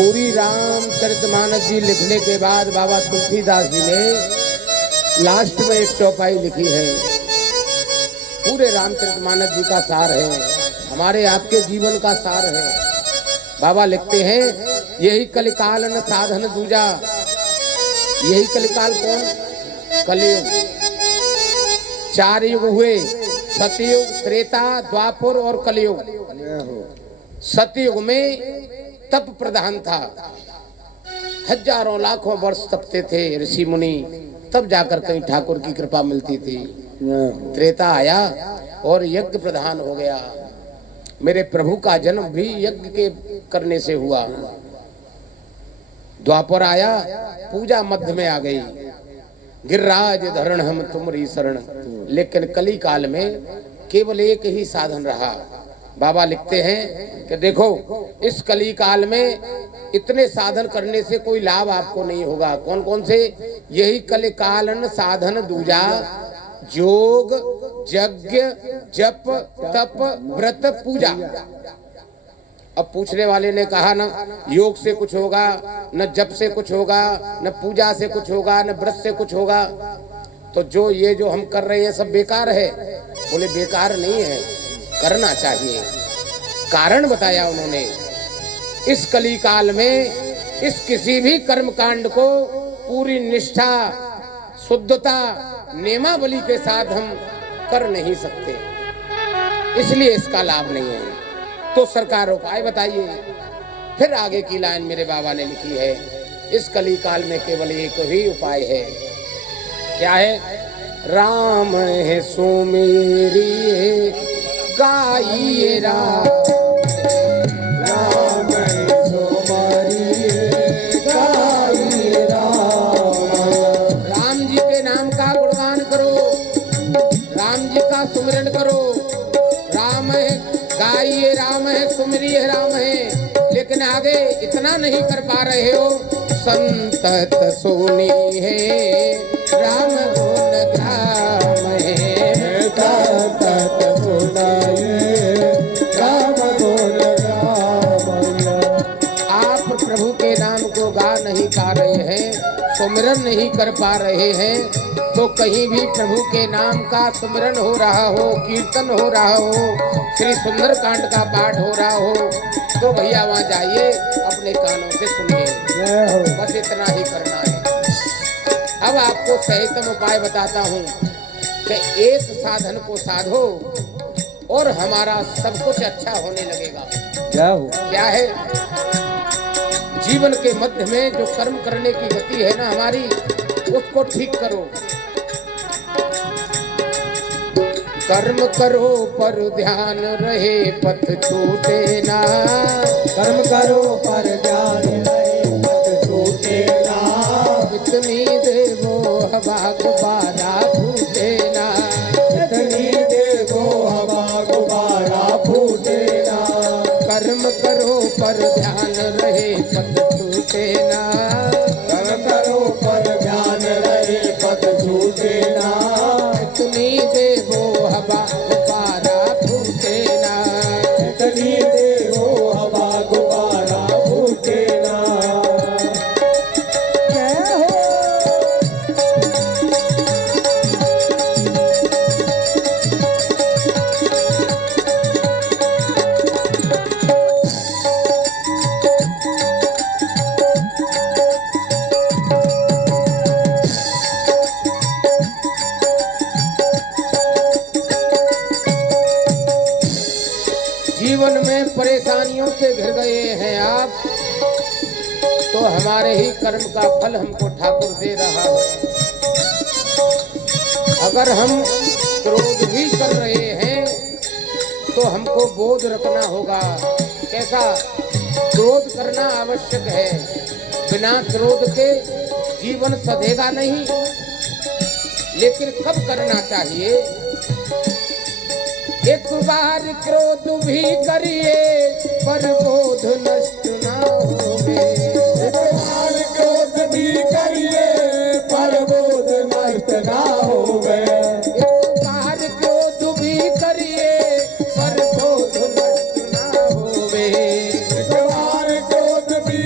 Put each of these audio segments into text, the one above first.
पूरी रामचरितमानस जी लिखने के बाद बाबा तुलसीदास जी ने लास्ट में एक चौपाई लिखी है। पूरे रामचरितमानस जी का सार है, हमारे आपके जीवन का सार है। बाबा लिखते हैं, यही कलिकाल न साधन दूजा। यही कलिकाल कौन? कलयुग। 4 युग हुए, सतयुग, त्रेता, द्वापर और कलयुग। सतयुग में तप प्रधान था, हजारों लाखों वर्ष तपते थे ऋषि मुनि, तब जाकर कहीं ठाकुर की कृपा मिलती थी। त्रेता आया और यज्ञ प्रधान हो गया। मेरे प्रभु का जन्म भी यज्ञ के करने से हुआ। द्वापर आया, पूजा मध्य में आ गई, गिरिराज धरण हम तुमरी शरण। लेकिन कली काल में केवल एक ही साधन रहा। बाबा लिखते हैं कि देखो, इस कली काल में इतने साधन करने से कोई लाभ आपको नहीं होगा। कौन कौन से? यही कली कालन साधन दूजा, योग, यज्ञ, जप, तप, व्रत, पूजा। अब पूछने वाले ने कहा, ना योग से कुछ होगा, न जप से कुछ होगा, न पूजा से कुछ होगा, न व्रत से कुछ होगा, तो जो हम कर रहे हैं सब बेकार है। बोले बेकार नहीं है, करना चाहिए। कारण बताया उन्होंने, इस कली काल में इस किसी भी कर्म कांड को पूरी निष्ठा, शुद्धता, नियमावली के साथ हम कर नहीं सकते, इसलिए इसका लाभ नहीं है। तो सरकार उपाय बताइए। फिर आगे की लाइन मेरे बाबा ने लिखी है, इस कली काल में केवल एक ही उपाय है। क्या है? राम है सुमेरी गाइए राम, राम है सुमेरी गाइए राम। राम जी के नाम का गुणगान करो, राम जी का सुमिरन करो। राम है गाइए, राम है सुमिरिए, राम है। लेकिन आगे इतना नहीं कर पा रहे हो, संतत सोनी है राम गुण ग्राम है, संतत सुनाए राम गुण ग्राम। आप प्रभु के नाम को गा नहीं पा रहे हैं, सुमिरन नहीं कर पा रहे हैं, तो कहीं भी प्रभु के नाम का सुमिरन हो रहा हो, कीर्तन हो रहा हो, श्री सुंदर कांड का पाठ हो रहा हो, तो भैया वहां जाइए, अपने कानों से सुनिए। बस इतना ही करना है। अब आपको सहितम उपाय बताता हूँ कि एक साधन को साधो और हमारा सब कुछ अच्छा होने लगेगा। क्या है? जीवन के मध्य में जो कर्म करने की गति है ना हमारी, उसको ठीक करो। कर्म करो पर ध्यान रहे, पथ छूटे ना। कर्म करो पर ध्यान रहे, पथ छूटे ना। इतनी देवो हवा गुबारा फूटे ना, इतनी देवो हवा गुबारा फूटे ना। कर्म करो पर ध्यान रहे, पथ छूटे ना। कर्म करो पर ध्यान रहे, पथ छूटे ना। इतनी देवो हवा गुबारा फूटे ना, इतनी देवो हवा गुबारा फूटे ना। जीवन में परेशानियों से घिर गए हैं आप, तो हमारे ही कर्म का फल हमको ठाकुर दे रहा है। अगर हम क्रोध भी कर रहे हैं तो हमको बोध रखना होगा। कैसा? क्रोध करना आवश्यक है, बिना क्रोध के जीवन सधेगा नहीं। लेकिन कब करना चाहिए? एक बार क्रोध भी करिए पर बोध नष्ट ना होवे। एक बार क्रोध भी करिए पर बोध नष्ट ना होवे। एक बार क्रोध भी करिए पर बोध नष्ट ना होवे। एक बार क्रोध भी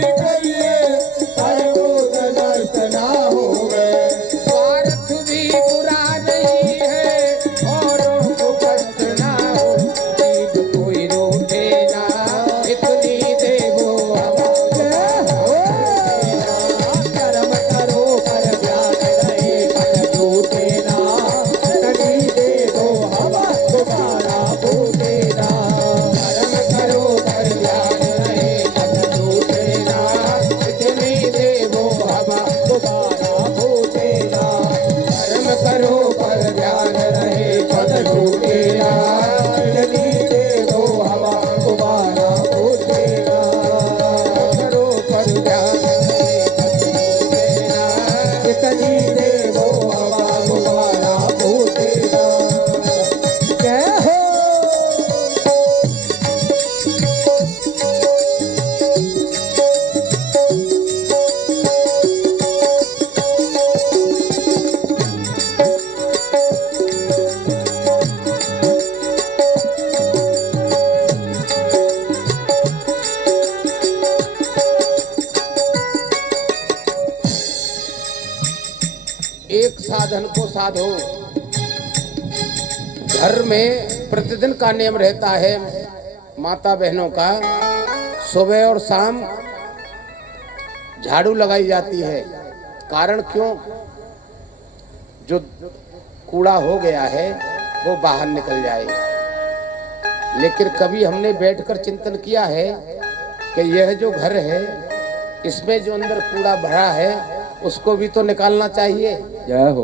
साधन को साधो। घर में प्रतिदिन का नियम रहता है माता बहनों का, सुबह और शाम झाड़ू लगाई जाती है। कारण क्यों? जो कूड़ा हो गया है वो बाहर निकल जाए। लेकिन कभी हमने बैठकर चिंतन किया है कि यह जो घर है इसमें जो अंदर कूड़ा भरा है उसको भी तो निकालना चाहिए। जय हो।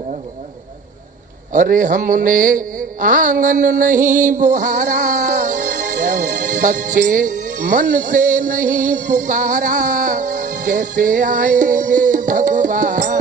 अरे हमने आंगन नहीं बुहारा, सच्चे मन से नहीं पुकारा, कैसे आएंगे भगवान